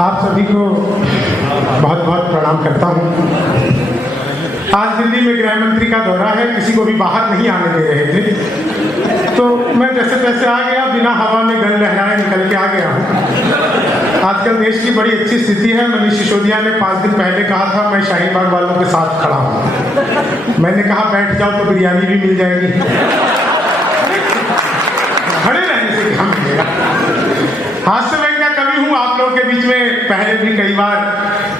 आप सभी को बहुत बहुत प्रणाम करता हूँ। आज दिल्ली में गृह मंत्री का दौरा है, किसी को भी बाहर नहीं आने दे रहे थे, तो मैं जैसे तैसे आ गया, बिना हवा में गन लहराए निकल के आ गया हूँ। आजकल देश की बड़ी अच्छी स्थिति है। मनीष सिसोदिया ने 5 दिन पहले कहा था मैं शाहीन बाग वालों के साथ खड़ा हूँ। मैंने कहा बैठ जाओ तो बिरयानी भी मिल जाएगी। खड़े रहने से क्या मिलेगा। हास्य व्यंग का कवि हूँ, आप लोगों के बीच में पहले भी कई बार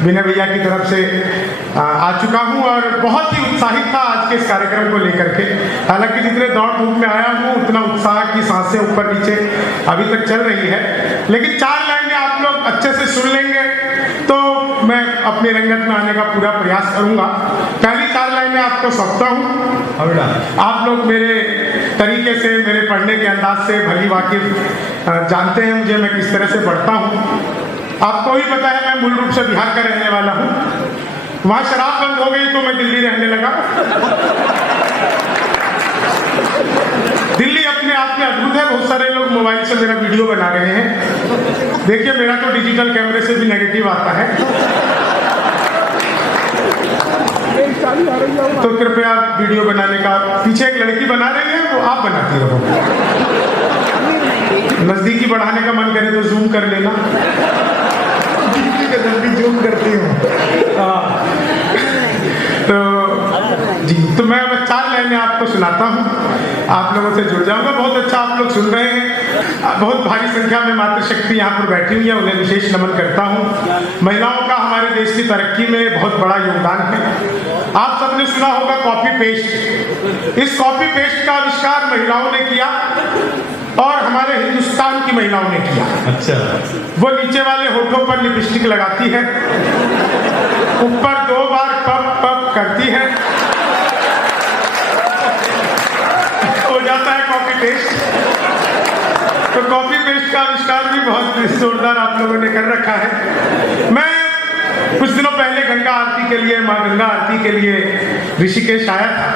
विनय भैया की तरफ से आ चुका हूँ और बहुत ही उत्साहित था आज के इस कार्यक्रम को लेकर के। हालांकि जितने दौड़ धूप में आया हूँ उतना उत्साह की सांसें ऊपर नीचे अभी तक चल रही है, लेकिन 4 लाइनें आप लोग अच्छे से सुन लेंगे तो मैं अपने रंगत में आने का पूरा प्रयास करूंगा। पहली 4 लाइनें आपको सौंपता हूँ। आप लोग मेरे तरीके से, मेरे पढ़ने के अंदाज से भली वाकिफ जानते हैं मुझे, मैं किस तरह से पढ़ता हूँ। आपको ही पता है मैं मूल रूप से बिहार का रहने वाला हूँ। वहाँ शराब बंद हो गई तो मैं दिल्ली रहने लगा। दिल्ली अपने आप में अद्भुत है। बहुत सारे लोग मोबाइल से मेरा वीडियो बना रहे हैं। देखिए मेरा तो डिजिटल कैमरे से भी नेगेटिव आता है, तो कृपया वीडियो बनाने का, पीछे एक लड़की बना रही है वो आप बनाती रहो। नजदीकी बढ़ाने का मन करे तो जूम कर लेना। जल्दी जूम करती हूँ। तो मैं 4 लाइनें आपको सुनाता हूँ, आप लोगों से जुड़ जाऊंगा। बहुत अच्छा आप लोग सुन रहे हैं। बहुत भारी संख्या में मातृशक्ति यहाँ पर बैठी हुई है, उन्हें विशेष नमन करता हूँ। महिलाओं का हमारे देश की तरक्की में बहुत बड़ा योगदान है। आप सबने सुना होगा कॉपी पेस्ट। इस कॉपी पेस्ट का आविष्कार महिलाओं ने किया और हमारे हिंदुस्तान की महिलाओं ने किया। अच्छा। वो नीचे वाले होठों पर लिपस्टिक लगाती है, ऊपर 2 बार पप पप करती है, हो जाता है कॉपी पेस्ट। तो कॉपी पेस्ट का आविष्कार भी बहुत जोरदार आप लोगों ने कर रखा है। मैं कुछ दिनों पहले गंगा आरती के लिए, माँ गंगा आरती के लिए ऋषिकेश आया था।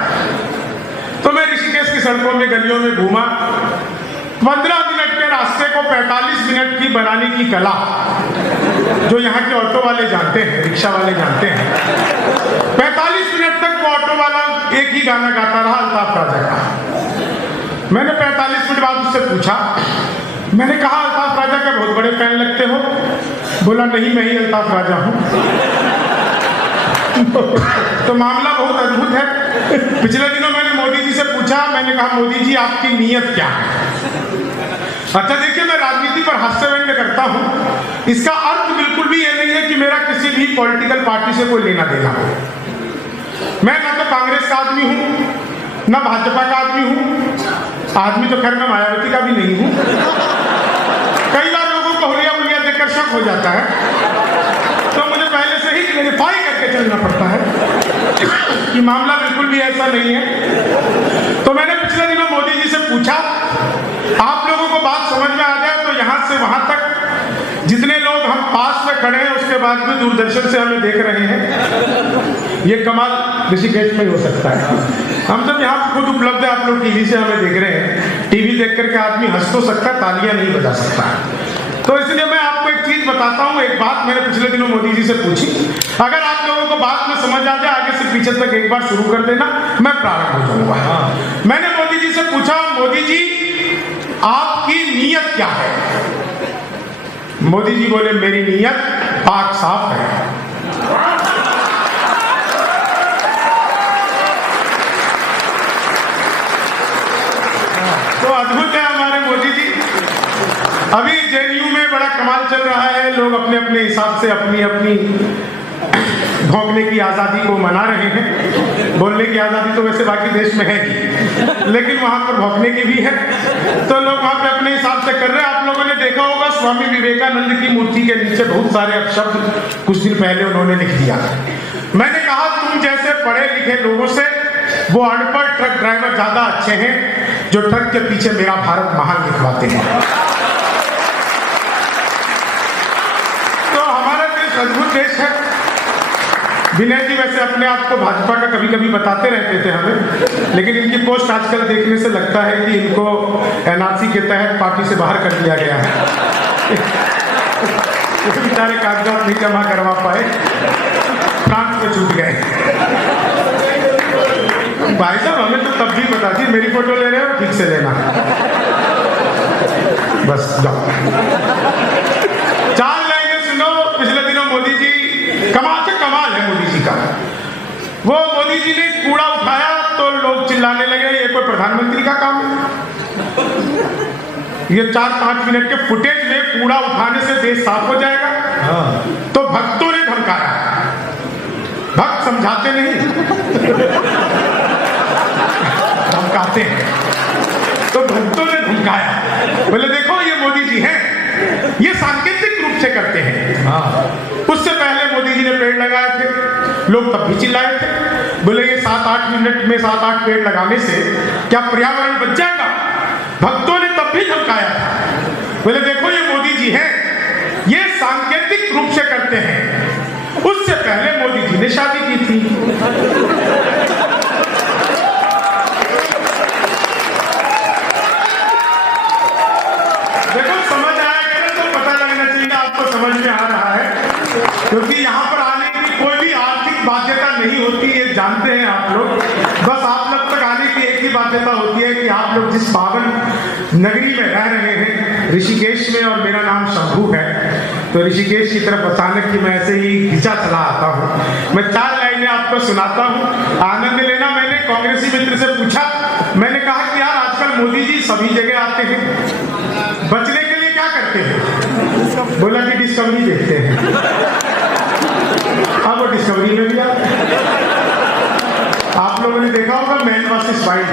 तो मैं ऋषिकेश की सड़कों में, गलियों में घूमा। 15 मिनट के रास्ते को 45 मिनट की बनाने की कला जो यहाँ के ऑटो वाले जानते हैं, रिक्शा वाले जानते हैं। 45 मिनट तक वो ऑटो वाला एक ही गाना गाता रहा, अल्ताफ राजा का। मैंने 45 मिनट बाद उससे पूछा, मैंने कहा अल्ताफ राजा के बहुत बड़े फैन लगते हो। बोला नहीं, मैं ही अल्ताफ राजा हूँ। तो मामला बहुत अद्भुत है। पिछले दिनों मैंने मोदी जी से पूछा, मैंने कहा मोदी जी आपकी नीयत क्या है। अच्छा देखिए, मैं राजनीति पर हास्य व्यंग्य करता हूँ, इसका अर्थ बिल्कुल भी ये नहीं है कि मेरा किसी भी पॉलिटिकल पार्टी से कोई लेना देना हो। मैं ना तो कांग्रेस का आदमी हूँ, ना भाजपा का आदमी हूँ। आदमी तो खैर मैं मायावती का भी नहीं हूँ। कई बार लोगों को हुलिया मुलिया देखकर शक हो जाता है, तो मुझे पहले से ही क्लेरिफाई करके चलना पड़ता है कि मामला बिल्कुल भी ऐसा नहीं है। तो मैंने पिछले दिनों मोदी जी से पूछा, आप लोगों को बात समझ में आ जाए तो यहाँ से वहां तक जितने लोग हम पास में खड़े हैं, उसके बाद भी दूरदर्शन से हमें देख रहे हैं, ये कमाल ऋषिकेश में हो सकता है। हम सब यहाँ खुद उपलब्ध है, आप लोग टीवी से हमें देख रहे हैं। टीवी देख करके आदमी हंस तो सकता है, तालियां नहीं बजा सकता। तो इसलिए मैं आपको एक चीज बताता हूँ। एक बात मैंने पिछले दिनों मोदी जी से पूछी, अगर आप लोगों को बात में समझ आ जाए, आगे से पीछे तक एक बार शुरू कर देना, मैं प्रारंभ हो जाऊंगा। मैंने मोदी जी से पूछा, मोदी जी आपकी नीयत क्या है। मोदी जी बोले मेरी नीयत पाक साफ है। तो अद्भुत है हमारे मोदी जी। अभी जेएनयू में बड़ा कमाल चल रहा है, लोग अपने अपने हिसाब से अपनी अपनी भौंकने की आजादी को मना रहे हैं। बोलने की आजादी तो वैसे बाकी देश में है ही, लेकिन वहां पर भौंकने की भी है, तो लोग वहां पे अपने हिसाब से कर रहे हैं। आप लोगों ने देखा होगा स्वामी विवेकानंद की मूर्ति के नीचे बहुत सारे अपशब्द कुछ दिन पहले उन्होंने लिख दिया। मैंने कहा तुम जैसे पढ़े लिखे लोगों से वो अनपढ़ ट्रक ड्राइवर ज्यादा अच्छे हैं जो ट्रक के पीछे मेरा भारत महान लिखवाते हैं। तो हमारा देश अद्भुत देश है। विनय जी वैसे अपने आप को भाजपा का कभी कभी बताते रहते थे हमें, लेकिन इनकी पोस्ट आजकल देखने से लगता है कि इनको एनआरसी के तहत पार्टी से बाहर कर दिया गया है। वो बेचारे कागजात नहीं जमा करवा पाए, फ्रांस में छूट गए। भाई साहब हमें तो तब भी बता दी, मेरी फोटो ले रहे हो ठीक से लेना, बस जाओ। 4 लाइनें सुनो। पिछले दिनों मोदी जी, कमाल से कमाल है मोदी जी का, वो मोदी जी ने कूड़ा उठाया तो लोग चिल्लाने लगे ये कोई प्रधानमंत्री का काम है। ये 4-5 मिनट के फुटेज में कूड़ा उठाने से देश साफ हो जाएगा। तो भक्तों ने धमकाया, भक्त समझाते नहीं धमकाते हैं, तो भक्तों ने धमकाया, बोले देखो ये मोदी जी हैं, ये सांकेतिक रूप से करते हैं। उससे पहले मोदी जी ने पेड़ लगाए थे, लोग तब भी चिल्लाए थे, बोले ये 7-8 मिनट में 7-8 पेड़ लगाने से क्या पर्यावरण बच जाएगा। भक्तों ने तब भी धमकाया था, बोले देखो ये मोदी जी हैं, ये सांकेतिक रूप से करते हैं। उससे पहले मोदी जी ने शादी की थी। देखो समझ आएगा तो पता लगना चाहिए आपको समझ में आ रहा है, क्योंकि यहाँ पर आने की कोई भी आर्थिक बाध्यता नहीं होती, ये जानते हैं आप लोग। बस आप लोग तक आने की एक ही बाध्यता होती है कि आप लोग जिस पावन नगरी में रह रहे हैं, ऋषिकेश में, और मेरा नाम शंभू है, तो ऋषिकेश की तरफ अचानक की मैं ऐसे ही खिंचा चला आता हूँ। मैं 4 लाइनें आपको सुनाता हूँ, आनंद लेना। मैंने कांग्रेसी मित्र से पूछा, मैंने कहा कि यार आजकल मोदी जी सभी जगह आते हैं, बचने के लिए क्या करते हैं। बोला कि डिस्कवरी देखते हैं। अब वो डिस्कवरी में भी आते हैं। आप लोगों ने देखा होगा man versus wild,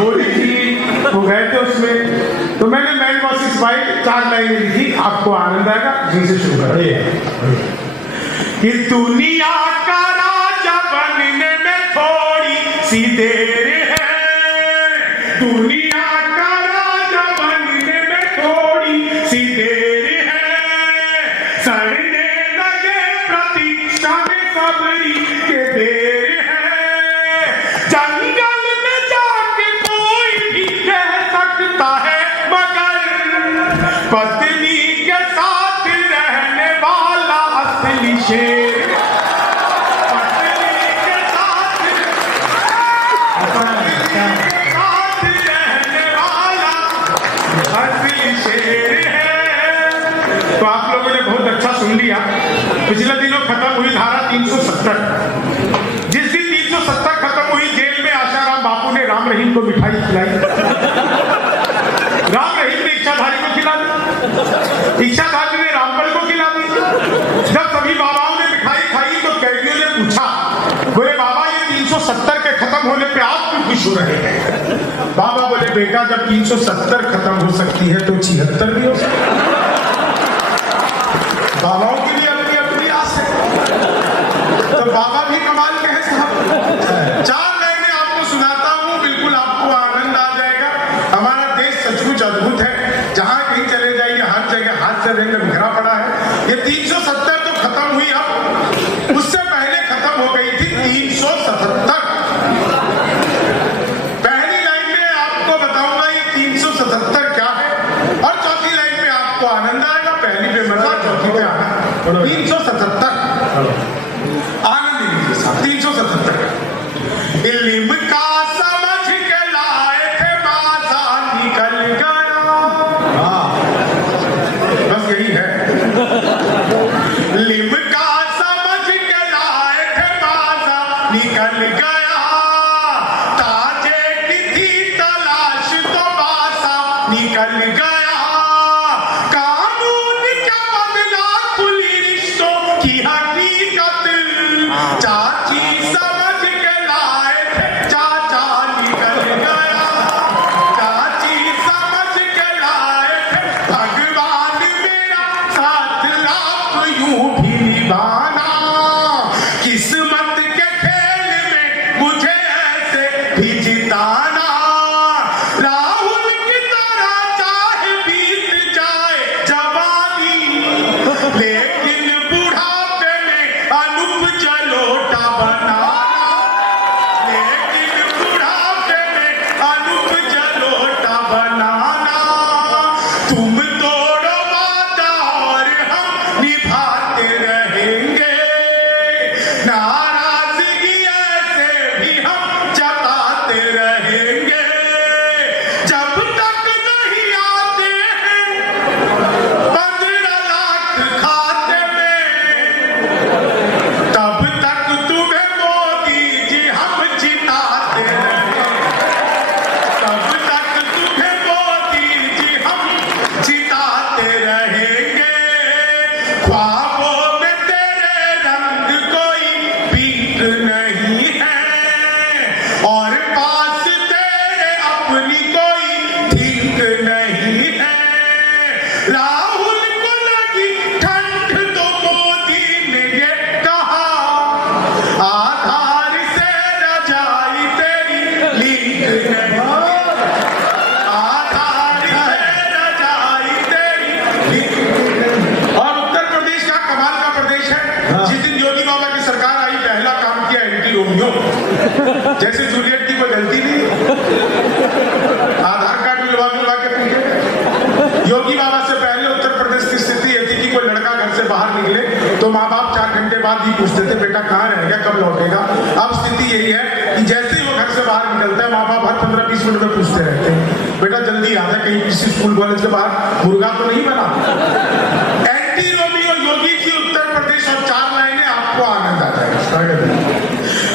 Modi ji वो गए थे उसमें, तो मैंने मैन वर्सेस वाइल्ड 4 लाइनें लिखी, आपको आनंद आएगा। जी से शुरू करिए। कि दुनिया का राजा बनने में थोड़ी सी देर है, दुनिया का राजा बनने में थोड़ी सी देर है, सड़ने लगे प्रतीक्षा में सबरी के देर है, जंगल में जाके कोई भी कह सकता है मगर पत्नी के साथ रहने वाला असली शेर, पत्नी के साथ रहने वाला असली शेर है। तो आप लोगों ने बहुत अच्छा सुन लिया। पिछले दिनों खत्म हुई धारा 370। जिस दिन 370 खत्म हुई, जेल में आशाराम बापू ने राम रहीम को मिठाई खिलाई। राम रहीम ने इच्छाधारी को खिला दी, इच्छाधारी ने रामपल को खिला दी। जब सभी बाबाओं ने मिठाई खाई तो कैदियों ने पूछा, बोले बाबा ये 370 के खत्म होने पे आप क्यों खुश हो रहे हैं। बाबा बोले बेटा जब 370 खत्म हो सकती है तो 76 भी हो सकती है। बाबाओं के लिए अपनी अपनी आस है, तो बाबा भी कमाल के हैं साहब। 4 लाइनें आपको सुनाता हूँ, बिल्कुल आपको आनंद आ जाएगा। हमारा देश सचमुच अद्भुत है, जहां कहीं चले जाइए हर जगह हाथ से रंग बिखरा पड़ा है। ये 370 तो खत्म हुई, अब उससे पहले खत्म हो गई थी 377। पहली लाइन में आपको बताऊंगा ये 377 क्या है, और चौथी लाइन में आपको आनंद आएगा। पहली पे मजा, चौथी पे आनंद। 377 आनंद लीजिए साहब। 377 इल्म का समझ के लाए थे बाजा निकल गया। बस यही है। इल्म का समझ के लाए थे बाजा निकल गया, ताजे की थी तलाश तो बासा निकल गया, कानून क्या बदला खुली रिश्तों की हकीकत, चाची समझ के लाए थे चाचा निकल गया, चाची समझ के लाए थे भगवान मेरा साथ लाख यूं भी निभाना, किस्मत के खेल में मुझे ऐसे भी जिताना, राहुल की तरह चाहे बीत जाए जवानी, लेकिन बुढ़ापे में अनूप जलोटा बनाना, लेकिन बुढ़ापे में अनूप जलोटा बनाना, तुम तोड़ो वादा और ख्वाबों में तेरे रंग कोई पीक नहीं है और पास तेरे अपनी कोई ठीक नहीं है। राहुल को लगी ठंड तो मोदी ने ये कहा आधार से रजाई तेरी लीक नहीं, आधार से रजाई तेरी लीक नहीं। और उत्तर प्रदेश का कमाल का प्रदेश है। जिस दिन योगी बाबा की सरकार आई पहला काम किया एंटी रोमियो, जैसे जूलियट की कोई गलती नहीं, आधार कार्ड मिलवा के पूछे। योगी बाबा से पहले उत्तर प्रदेश की स्थिति ये थी कि कोई लड़का घर से बाहर निकले तो माँ बाप 4 घंटे बाद ही पूछते थे बेटा कहाँ रहेगा कब लौटेगा। अब स्थिति यही है कि जैसे ही वो घर से बाहर निकलता है माँ बाप हर 15-20 मिनट में पूछते रहते हैं बेटा जल्दी आ जाए कहीं किसी स्कूल कॉलेज के बाहर मुर्गा तो नहीं बना। एंटी रोमियो योगी की उत्तर प्रदेश और 4 लाइनें आपको आनंद आ जाएगा।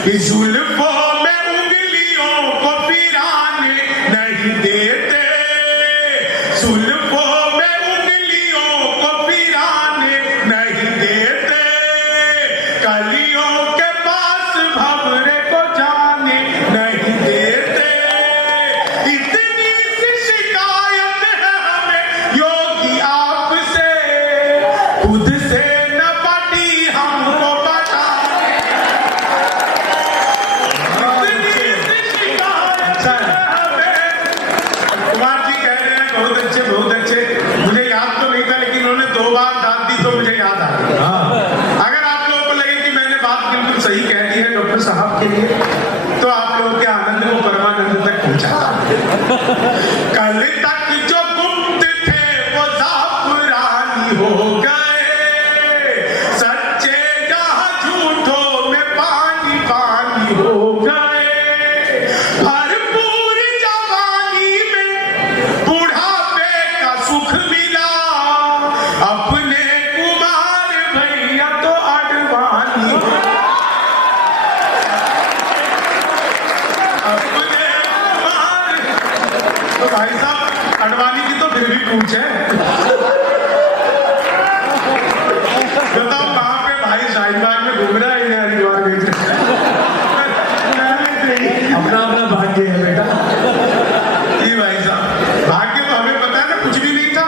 इस जुल्फों में उंगलियों को पिराने नहीं देते, जुल्फों में उंगलियों को पिराने नहीं देते, कलियों के पास भंवरे को जाने नहीं देते। इतनी सी शिकायत है हमें योगी आपसे, खुद से न पटी हमको बताने। इतनी सी शिकायत है हमें। कुमार जी कह रहे हैं बहुत अच्छे, मुझे याद तो नहीं था लेकिन उन्होंने 2 बार दाद दी तो मुझे याद आ गया। अगर आप लोगों को लगे कि मैंने बात बिल्कुल सही कह दी है डॉक्टर साहब के लिए तो आप लोगों के आनंद को परमानंद तक पहुंचाता। कल तक जो गुप्त थे वो जाफरानी हो गए, सच्चे जहां झूठों में पानी पानी हो गए। भरपूर जवानी में बुढ़ापे का सुख मिला, अपने कुमार भैया तो अडवाणी, अपने कुमार। तो भाई साहब अडवाणी की तो फिर भी पूछ है। बताओ कहाँ पे भाई शाहीन बाग में घूम रहा है इन्हें हरिद्वार भेज अपना अपना भाग्य है बेटा। जी भाई साहब भाग्य तो हमें पता है ना कुछ भी नहीं था,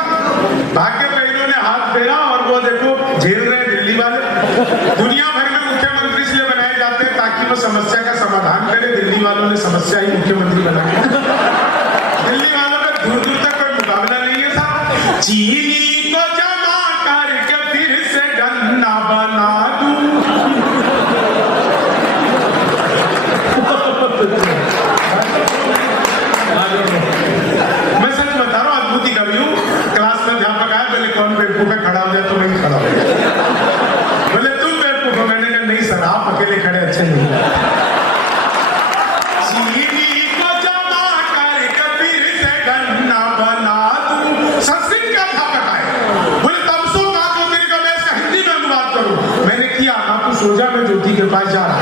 भाग्य पे इन्होंने हाथ फेरा और वो देखो झेल रहे दिल्ली वाले। दुनिया भर में मुख्यमंत्री इसलिए बनाए जाते हैं ताकि वो समस्या का समाधान करे, दिल्ली वालों ने समस्या ही मुख्यमंत्री बनाई। दिल्ली वालों का दूर दूर तक कोई मुकाबला नहीं है साहब। चीनी को जमा करके फिर से गन्ना बना दूं, मैं सच बता रहा हूँ अद्भुत ही कवि हूँ। क्लास में अध्यापक आया बोले कौन बेवकूफ है खड़ा हो जाए तो मैं खड़ा हो गया। बोले तुम बेवकूफ हो, मैंने कहा नहीं सर आप अकेले खड़े अच्छे नहीं। चीनी को जमा करके फिर से गन्ना बना दूं, संस्कृत का अध्यापक आए बोले तमसो का ज्योतिर्गमय मैं इसका हिंदी में अनुवाद करूं। मैंने किया आप सो जा मैं ज्योति के पास जा रहा